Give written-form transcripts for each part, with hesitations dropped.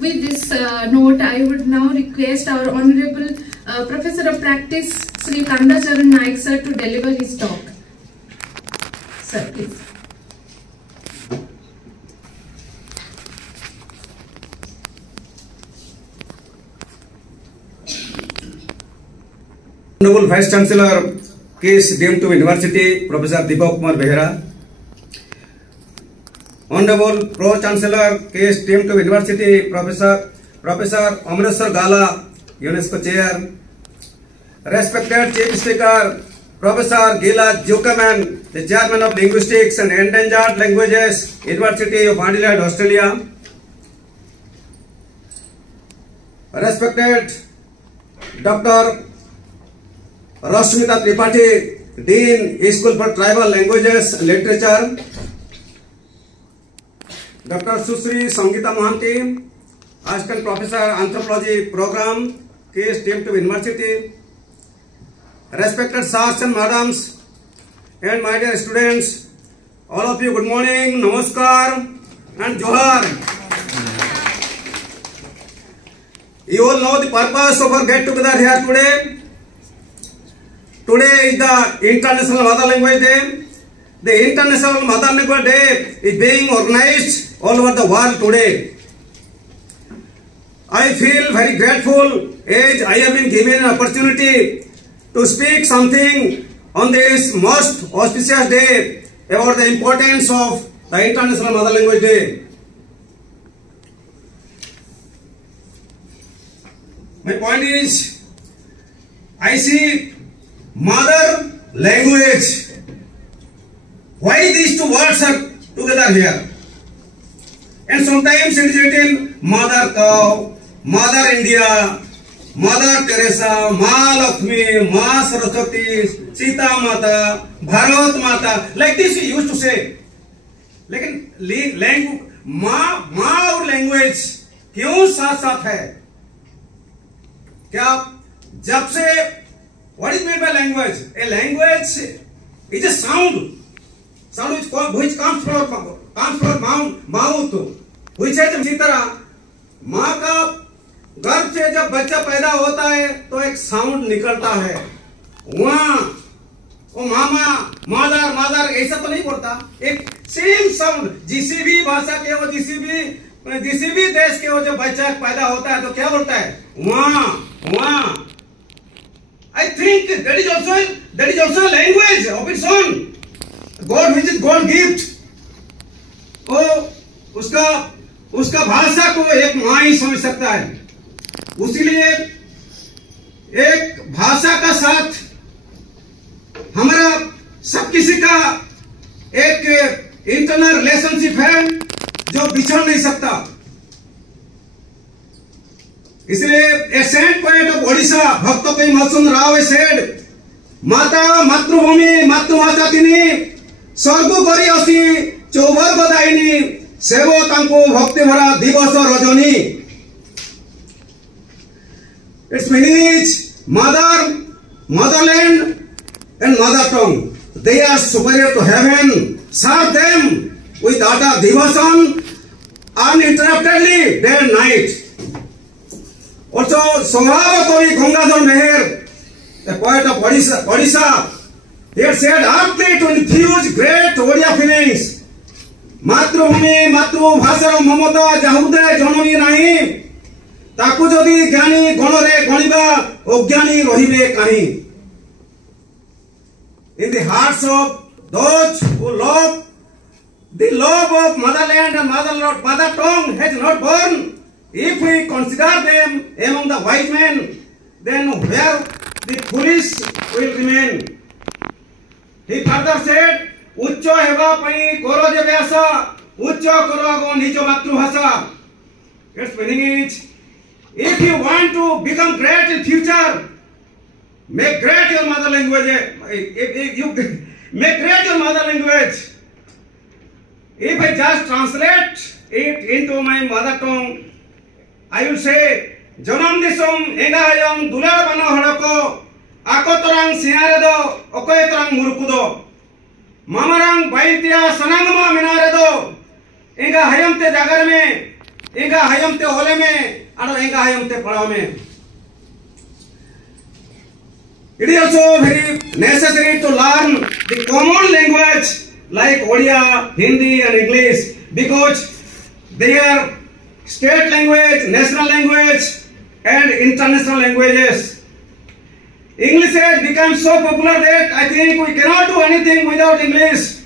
with this note, I would now request our Honorable Professor of Practice, Sri Kandacharan Naik sir, to deliver his talk. Sir, please. Honorable Vice Chancellor, Case deemed to University, Professor Deepak Kumar Behera. Honorable Pro Chancellor, Case deemed to University, Professor Amritsar Gala, UNESCO Chair. Respected Chief Speaker, Professor Gila Jukaman, the Chairman of Linguistics and Endangered Languages, University of Adelaide, Australia. Respected Dr. Rashmita Tripathi, Dean, School for Tribal Languages and Literature. Dr. Susri Sangita Mohanty, Assistant Professor, Anthropology Program, Case deemed to University. Respected Sirs and Madams, and my dear students, all of you, good morning, Namaskar and Johar. You all know the purpose of our get together here today. Today is the International Mother Language Day. The International Mother Language Day is being organized all over the world today. I feel very grateful as I have been given an opportunity to speak something on this most auspicious day about the importance of the International Mother Language Day. My point is, I see mother language. Why these two words are together here? And sometimes it is written Mother Cow, Mother India, Mother Teresa, Ma Lakshmi, Ma Saraswati, Sita Mata, Bharat Mata. Like this we used to say. लेकिन माँ और language क्यों साथ साथ है? क्या जब से what is meant by language? A language is a sound which comes from mouth, which है इसी तरह माँ का गर्भ से जब बच्चा पैदा होता है तो एक साउंड निकलता है, वहाँ वो मामा मदर ऐसा तो नहीं पड़ता, एक सेम साउंड किसी भी भाषा के वो किसी भी देश के वो जब बच्चा पैदा होता है तो क्या बोलता है? वहाँ I think that is also a language of its own. God, which is God gift. वो उसका भाषा को एक माँ ही समझ सकता है. उसीलिए एक भाषा का साथ हमारा सब किसी का एक इंटरनल रिलेशनशिप है जो बिछड़ नहीं सकता. इसलिए ए सेंट पोएट ऑफ ओडिशा भक्त कई मधुसूदन राव सेड, माता मातृभूमि मातृभाषा तिनी स्वर्ग करी असी चौवर्ग दायिनी सेव तांको भक्ति भरा दिवस Rajni. Its meaning is motherland and mother tongue. They are superior to heaven. Serve them with utter devotion uninterruptedly day and night. Also, Swabhava Kavi Gangadhar Meher, the poet of Odisha, he had said aptly to infuse great Odia feelings. Matrubhumi Matrubhasha Mamata Jahude Janani Nahi. ताकू जदि ज्ञानी गणरे गणिबा अज्ञानी रहिबे काहि. In the hearts of those who love, the love of motherland and mother tongue has not born. If we consider them among the wise men, then where the foolish will remain. He further said, उच्च हेबा पई करो जे व्यासा, उच्च करो आगो निज मातृभाषा. Its meaning is, if you want to become great in future, make great your mother language. If you make great your mother language. If I just translate it into my mother tongue, I will say, Janam disum engayam dular bana hadako, akotorang siaredo, okoetorang murukudo, mamarang baitya sanangama minaredo, enga hayam te jagar me इंगा hayam te ole में and इंगा hayam te पढ़ाओ में. It is also very necessary to learn the common language like Odia, Hindi and English because they are state language, national language and international languages. English has become so popular that I think we cannot do anything without English.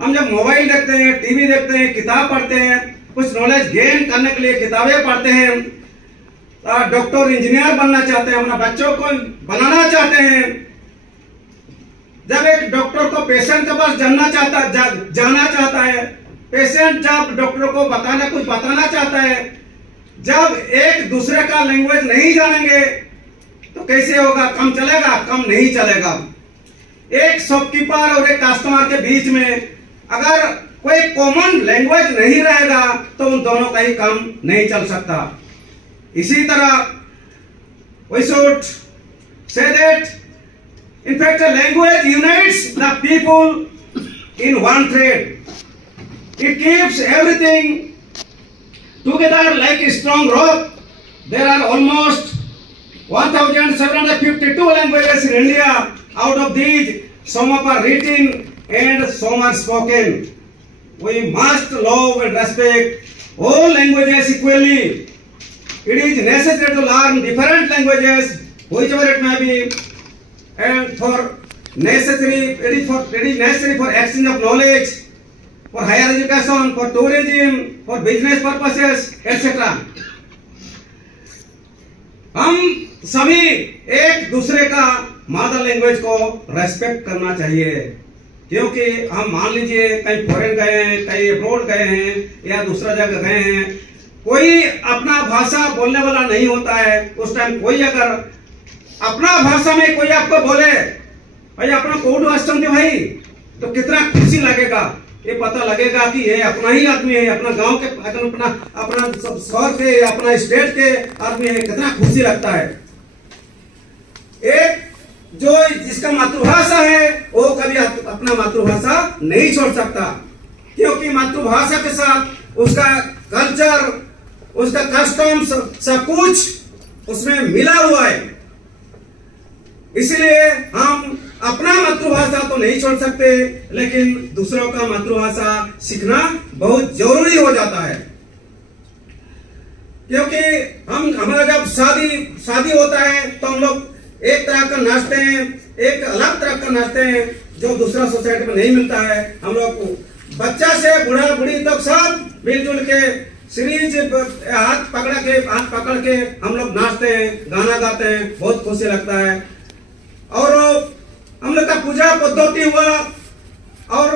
हम जब mobile देखते हैं, TV देखते हैं, किताब पढ़ते हैं, कुछ नॉलेज गेन करने के लिए किताबें पढ़ते हैं, डॉक्टर इंजीनियर बनना चाहते हैं, अपना बच्चों को बनाना चाहते हैं. जब एक डॉक्टर को पेशेंट के पास जाना चाहता है, पेशेंट जब डॉक्टर को कुछ बताना चाहता है, जब एक दूसरे का लैंग्वेज नहीं जानेंगे तो कैसे होगा? काम चलेगा? काम नहीं चलेगा. एक शॉपकीपर और एक कस्टमर के बीच में अगर कोई कॉमन लैंग्वेज नहीं रहेगा तो उन दोनों का ही काम नहीं चल सकता. इसी तरह we should say that in fact a language unites the people in one thread. It keeps everything together like a strong rope. There are almost 1752 languages in India. Out of these, some are written and some are spoken. We must love and respect all languages equally. It is necessary to learn different languages, whichever it may be, and it is necessary for exchange of knowledge, for higher education, for tourism, for business purposes, etc. हम सभी एक दूसरे का mother language को respect करना चाहिए, क्योंकि हम मान लीजिए कहीं फॉरेन गए हैं, कहीं अब्रॉड गए हैं या दूसरा जगह गए हैं, कोई अपना भाषा बोलने वाला नहीं होता है. उस टाइम कोई अगर अपना भाषा में कोई आपको बोले भाई अपना कोड वास्तव भाई, तो कितना खुशी लगेगा. ये पता लगेगा कि ये अपना ही आदमी है, अपना गांव के, अपना शहर के, अपना स्टेट के आदमी है. कितना खुशी लगता है. एक जो जिसका मातृभाषा है वो कभी अपना मातृभाषा नहीं छोड़ सकता, क्योंकि मातृभाषा के साथ उसका कल्चर, उसका कस्टम, सब कुछ उसमें मिला हुआ है. इसलिए हम अपना मातृभाषा तो नहीं छोड़ सकते, लेकिन दूसरों का मातृभाषा सीखना बहुत जरूरी हो जाता है. क्योंकि हमारा जब शादी होता है तो हम लोग एक तरह का नाचते हैं, एक अलग तरह का नाचते हैं जो दूसरा सोसाइटी में नहीं मिलता है. हम लोग बच्चा से बूढ़ा बूढ़ी तक सब मिलजुल के सीरीज हाथ पकड़ के हम लोग नाचते हैं, गाना गाते हैं, बहुत खुशी लगता है. और हम लोग का पूजा पद्धति हुआ और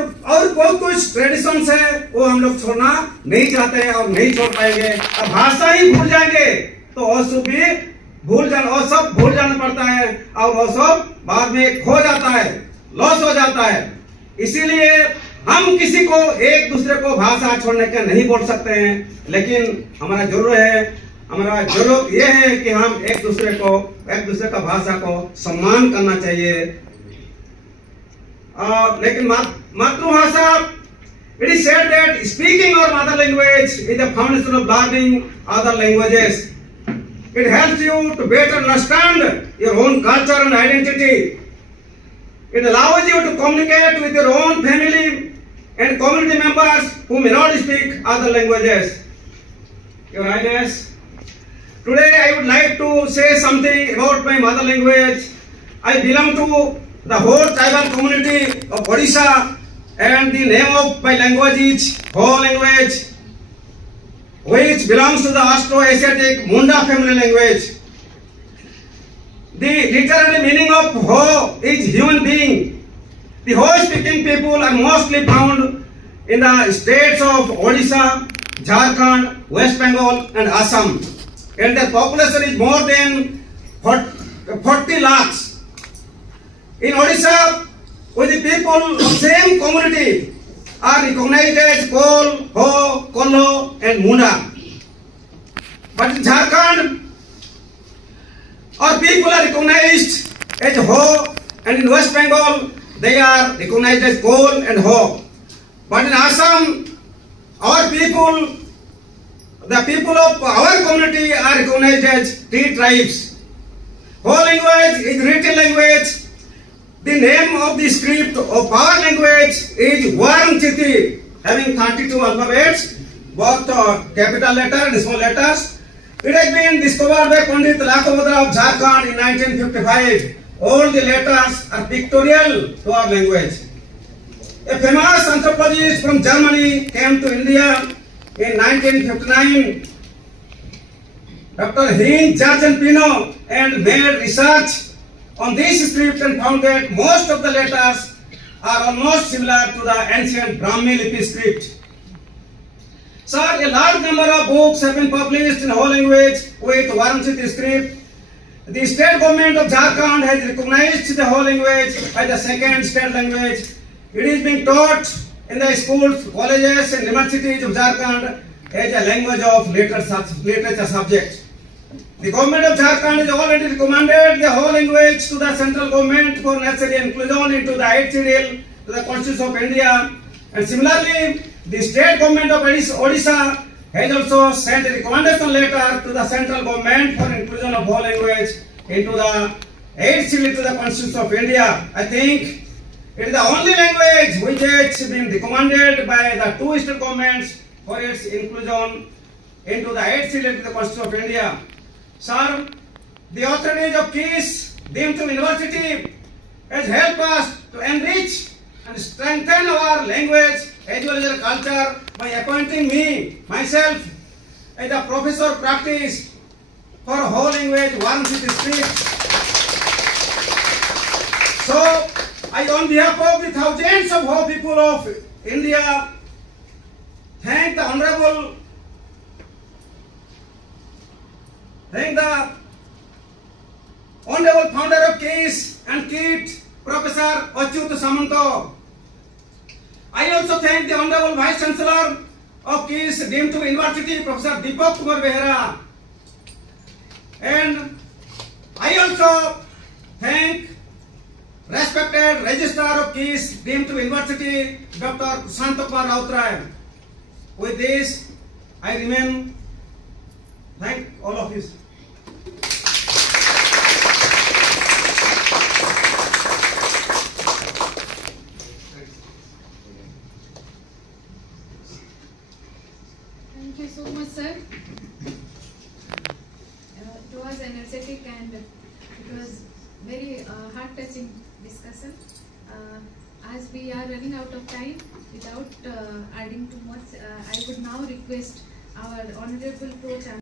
बहुत कुछ ट्रेडिशंस है वो हम लोग छोड़ना नहीं चाहते हैं और नहीं छोड़ पाएंगे. अब भाषा ही भूल जाएंगे तो और सब भी भूल जाना पड़ता है और वो सब बाद में खो जाता है, लॉस हो जाता है. इसीलिए हम किसी को एक दूसरे को भाषा छोड़ने का नहीं बोल सकते हैं, लेकिन हमारा जरूरत यह है कि हम एक दूसरे का भाषा को सम्मान करना चाहिए. लेकिन मातृभाषा, it is said that speaking our mother language is the foundation of learning other languages. It helps you to better understand your own culture and identity. It allows you to communicate with your own family and community members who may not speak other languages. Your Highness, today I would like to say something about my mother language. I belong to the whole tribal community of Odisha, and the name of my language is Ho language, which belongs to the Austro-Asiatic Munda family language. The literary meaning of Ho is human being. The Ho-speaking people are mostly found in the states of Odisha, Jharkhand, West Bengal and Assam, and their population is more than 40 lakhs. In Odisha, with the people of same community are recognized as Kol, Ho, Kollo and Munda. But in Jharkhand, our people are recognized as Ho, and in West Bengal, they are recognized as Kol and Ho. But in Assam, our people the people of our community are recognized as T tribes. Whole language is written language. The name of the script of our language is Varanchiti, having 32 alphabets, both capital letter and small letters. It has been discovered by Pandit Lakhabhadra of Jharkhand in 1955. All the letters are pictorial to our language. A famous anthropologist from Germany came to India in 1959. Dr. Hein Pino and made research on this script and found that most of the letters are almost similar to the ancient Brahmi Lipi script. Sir, a large number of books have been published in whole language with Varanchiti script. The state government of Jharkhand has recognized the whole language as the second state language. It is being taught in the schools, colleges and universities of Jharkhand as a language of literature subject. The government of Jharkhand has already recommended the whole language to the central government for necessary inclusion into the 8th schedule to the Constitution of India. And similarly, the state government of Odisha has also sent a recommendation letter to the central government for inclusion of whole language into the 8th schedule to the Constitution of India. I think it is the only language which has been recommended by the two state governments for its inclusion into the 8th schedule to the Constitution of India. Sir, the authority of KIS deemed to university has helped us to enrich and strengthen our language as well as our culture by appointing myself, as a professor of practice for whole language Varanchiti script. So, I, on behalf of the thousands of whole people of India, thank the honorable founder of KIS and KIT, Professor Achyut Samanto. I also thank the honorable Vice Chancellor of KIS deemed to University, Professor Deepak Kumar Behera. And I also thank respected Registrar of KIS deemed to University, Dr. Santakumar Rautrai. With this, I remain. Thank all of you. Thank you so much, sir. It was energetic and it was very heart-touching discussion. As we are running out of time, without adding too much, I would now request our Honorable Pro-Chancellor